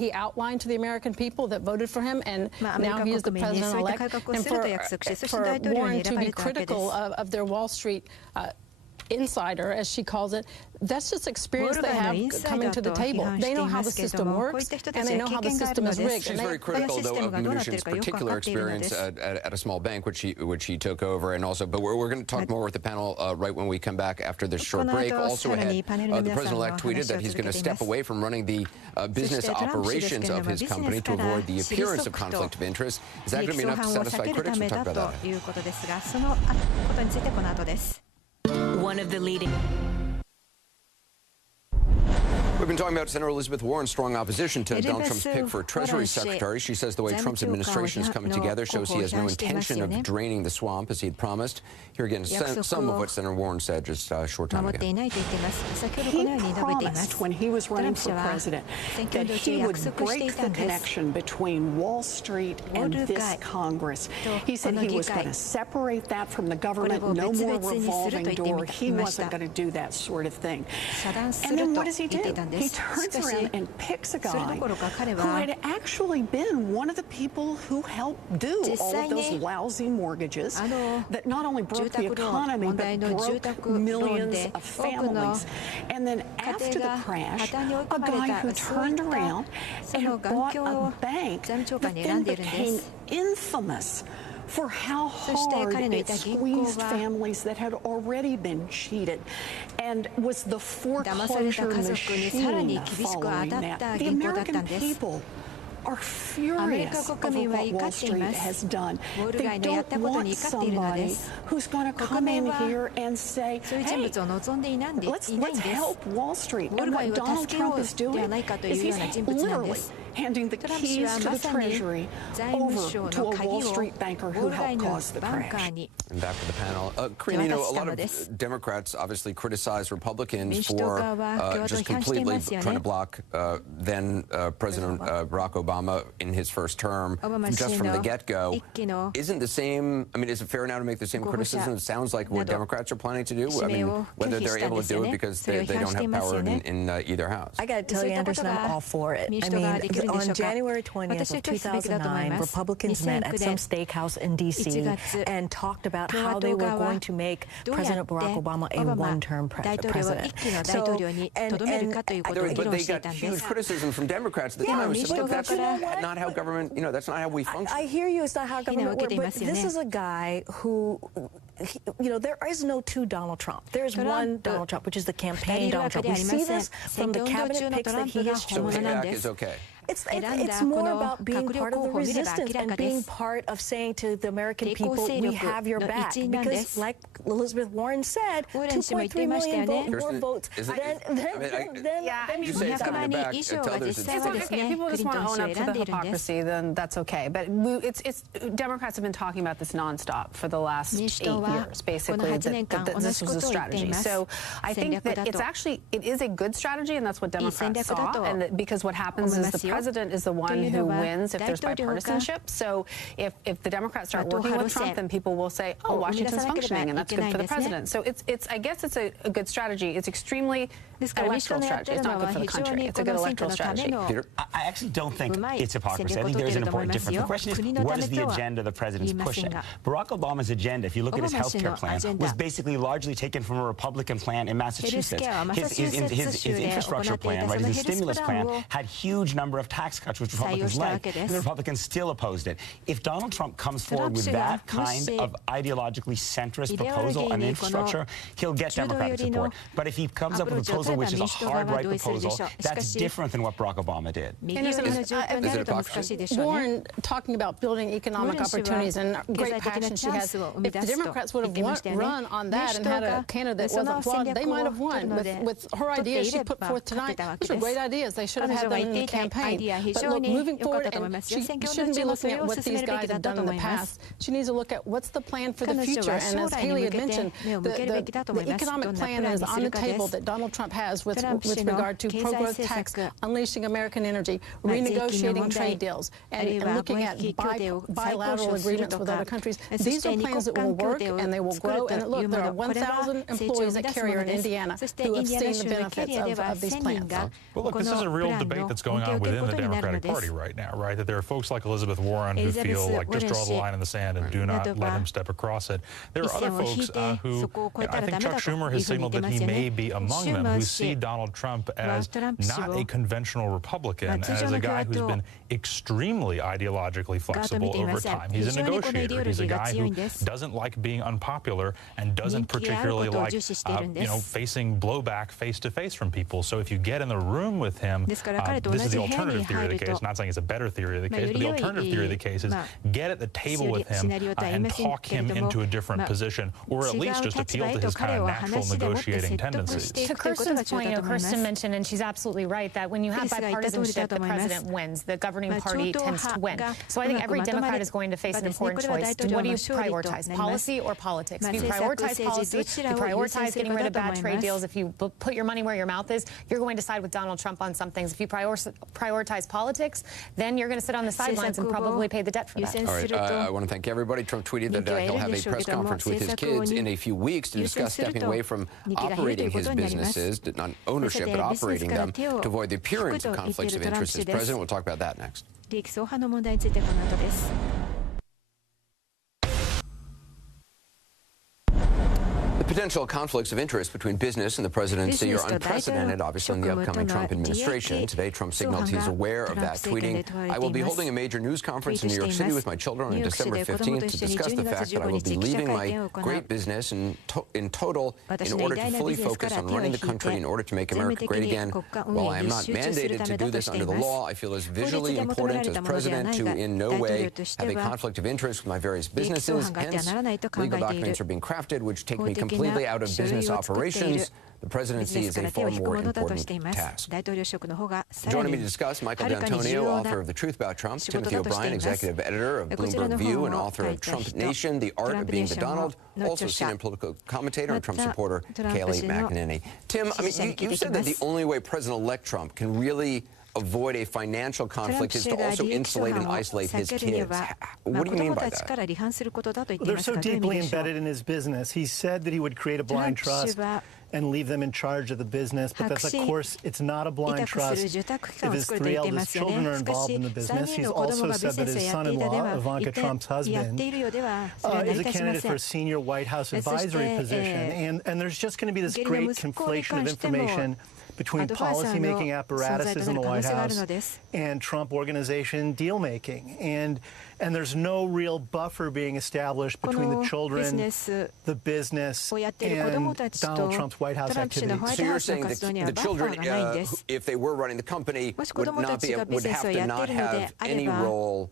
He outlined to the American people that voted for him, and now he is the president-elect. And for Warren to be critical of their Wall Street insider, as she calls it, that's just experience they have coming to the table. They know how the system works, and they know how the system is rigged. She's very critical, though, of Mnuchin's particular experience at a small bank, which he took over, and also. But we're going to talk more with the panel right when we come back after this short break. Also ahead, the president-elect tweeted that he's going to step away from running the business operations of his company to avoid the appearance of conflict of interest. Is that going to be enough to satisfy critics? We'll talk about that. One of the leading. We've been talking about Senator Elizabeth Warren's strong opposition to Donald Trump's pick for Treasury Secretary. She says the way Trump's administration is coming together shows he has no intention of draining the swamp as he had promised. Here again, some of what Senator Warren said just a short time ago. He promised when he was running for president that he would break the connection between Wall Street and this Congress. He said he was going to separate that from the government, no more revolving door. He wasn't going to do that sort of thing. And then what does he do? He turns around and picks a guy who had actually been one of the people who helped do all of those lousy mortgages that not only broke the economy, but broke millions of families. And then after the crash, a guy who turned around and bought a bank that then became infamous for how hard it squeezed families that had already been cheated, and was the foreclosure machine following that. The American people are furious over what Wall Street has done. They don't want somebody who's going to come in here and say, hey, let's help Wall Street. And what Donald Trump is doing is he's literally handing the keys to the Treasury over to a Wall Street banker who helped cause the crash. And back to the panel. Karine, you know, a lot of Democrats obviously criticize Republicans for just completely trying to block then President Barack Obama in his first term just from the get-go. Isn't the same, I mean, is it fair now to make the same criticism? It sounds like what Democrats are planning to do. I mean, whether they're able to do it because they don't have power in either house. I got to tell you, Anderson, I'm all for it. I mean, on January 20th of 2009, Republicans met at some steakhouse in D.C. and talked about how they were going to make President Barack Obama a one-term president. So, but they got huge criticism from Democrats at the time. Look, that's not how government, that's not how we function. I hear you, it's not how government works, but this is a guy who, there is no two Donald Trump. There's one Donald Trump, which is the campaign Donald Trump. We see this from the cabinet picks that he has chosen. So payback is okay. It's more about being part of the resistance and being part of saying to the American people, we have your back. Because, like Elizabeth Warren said, 2.3 million more votes. You say it's having your back. To others, it's okay. If people just want to own up to the hypocrisy, then that's okay. But Democrats have been talking about this nonstop for the last 8 years, basically, that this was a strategy. So I think that it is a good strategy, and that's what Democrats saw. And because what happens is the president is the one who wins if there's bipartisanship. So if the Democrats start working with Trump, then people will say, oh, Washington's functioning, and that's good for the president. So I guess it's a good strategy. It's extremely electoral strategy. It's not good for the country. It's a good electoral strategy. Peter? I actually don't think it's hypocrisy. I think there is an important difference. The question is, what is the agenda the president's pushing? Barack Obama's agenda, if you look at his health care plan, was basically largely taken from a Republican plan in Massachusetts. His infrastructure plan, right, his stimulus plan, had huge number of tax cuts, which Republicans liked, and the Republicans still opposed it. If Donald Trump comes forward with that kind of ideologically centrist proposal on infrastructure, he'll get Democratic support. But if he comes up with a proposal which is a hard right proposal, that's different than what Barack Obama did. Warren talking about building economic opportunities and great passion she has. If the Democrats would have run on that and had a candidate that wasn't flawed, they might have won. With her ideas she put forth tonight, those are great ideas. They should have had them in the campaign. But look, moving forward, and she shouldn't be looking at what these guys have done in the past. She needs to look at what's the plan for the future. And as Haley had mentioned, the economic plan is on the table that Donald Trump has with regard to pro-growth tax, unleashing American energy, renegotiating trade deals, and looking at bilateral agreements with other countries. These are plans that will work and they will grow. And look, there are 1,000 employees at Carrier in Indiana who have seen the benefits of these plans. Well, look, this is a real debate that's going on within the Democratic Party right now, right? That there are folks like Elizabeth Warren who feel like just draw the line in the sand and do not let him step across it. There are other folks who, I think Chuck Schumer has signaled that he may be among them, who see Donald Trump as not a conventional Republican, and as a guy who's been extremely ideologically flexible over time. He's a negotiator. He's a guy who doesn't like being unpopular and doesn't particularly like, facing blowback face-to-face from people. So if you get in the room with him, this is the alternative theory of the case. Not saying it's a better theory of the case, but the alternative theory of the case is get at the table with him and talk him into a different position, or at least just appeal to his kind of natural negotiating tendencies. To Kirsten's point, Kirsten mentioned, and she's absolutely right, that when you have bipartisanship, the president wins. The governing party tends to win. So I think every Democrat is going to face an important choice. What do you prioritize, policy or politics? If you prioritize policy, if you prioritize getting rid of bad trade deals, if you put your money where your mouth is, you're going to side with Donald Trump on some things. If you prioritize politics, then you're going to sit on the sidelines and probably pay the debt for that. All right, I want to thank everybody. Trump tweeted that he'll have a press conference with his kids in a few weeks to discuss stepping away from operating his businesses, not ownership, but operating them, to avoid the appearance of conflicts of interest as president. We'll talk about that next. The potential conflicts of interest between business and the presidency are unprecedented, obviously, in the upcoming Trump administration. Today, Trump signaled he's aware of that, tweeting, "I will be holding a major news conference in New York City with my children on December 15th to discuss the fact that I will be leaving my great business in total in order to fully focus on running the country in order to make America great again. While I am not mandated to do this under the law, I feel it's visually important as president to in no way have a conflict of interest with my various businesses. Hence, legal documents are being crafted which take me completely out of business operations. The presidency is a far more important task." Joining me to discuss, Michael D'Antonio, author of The Truth About Trump, Timothy O'Brien, executive editor of Bloomberg View and author of Trump Nation, The Art of Being the Donald, also CNN political commentator and Trump supporter Kayleigh McEnany. Tim, I mean, you said that the only way President-elect Trump can really avoid a financial conflict is to also insulate and isolate his kids. What do you mean by that? Well, they're so deeply embedded in his business. He said that he would create a blind trust and leave them in charge of the business, but that's, of course, it's not a blind trust if his three eldest children are involved in the business. He's also said that his son-in-law, Ivanka Trump's husband, is a candidate for a senior White House advisory position. And there's just going to be this great conflation of information between policy-making apparatuses in the White House and Trump organization deal-making. And there's no real buffer being established between the children, the business, and Donald Trump's White House activities. So you're saying that the children, if they were running the company, would have to not have any role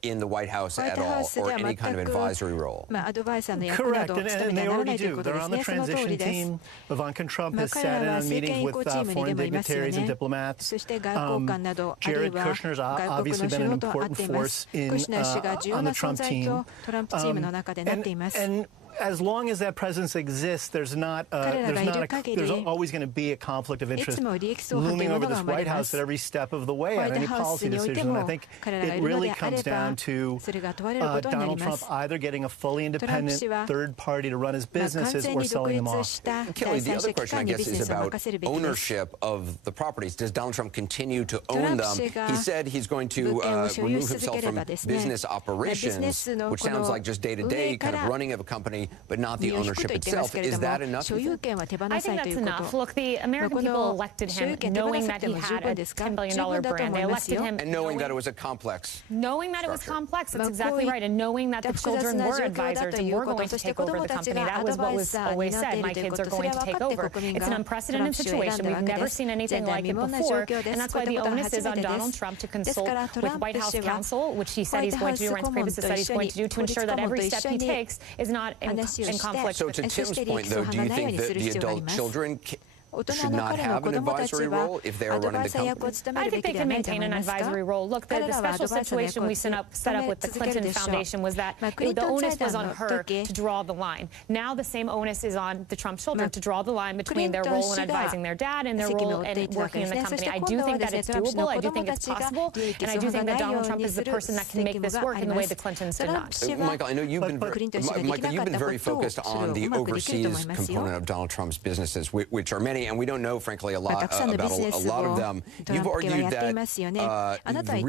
in the White House at all, or any kind of advisory role? Correct, and they already do. They're on the transition team. Ivanka Trump has sat in on meetings with foreign dignitaries and diplomats. Jared Kushner's obviously been an important force on the Trump team. And as long as that presence exists, there's always going to be a conflict of interest looming over this White House at every step of the way on any policy decision. And I think it really comes down to Donald Trump either getting a fully independent third party to run his businesses or selling them off. Kelly, the other question, I guess, is about ownership of the properties. Does Donald Trump continue to own them? He said he's going to remove himself from business operations, which sounds like just day-to-day kind of running of a company, but not the ownership itself. Is that enough? I think that's enough. Look, the American people elected him knowing that he had a $10 billion brand. They elected him. And knowing that it was a complex. Knowing that it was complex, that's exactly right. And knowing that the children were advisors and were going to take over the company. That was what was always said. My kids are going to take over. It's an unprecedented situation. We've never seen anything like it before. And that's why the onus is on Donald Trump to consult with White House counsel, which he said he's going to do, Reince Priebus said he's going to do, to ensure that every step he takes is not in conflict. So to Tim's point, though, do you think that the adult children should not have an advisory role if they are running the company? I think they can maintain an advisory role. Look, the special situation we set up with the Clinton Foundation was that the onus was on her to draw the line. Now the same onus is on the Trump children to draw the line between their role in advising their dad and their role in working in the company. I do think that it's doable. I do think it's possible. And I do think that Donald Trump is the person that can make this work in the way the Clintons did not. Michael, I know you've been very focused on the overseas component of Donald Trump's businesses, which are many, and we don't know, frankly, a lot about a lot of them. You've argued that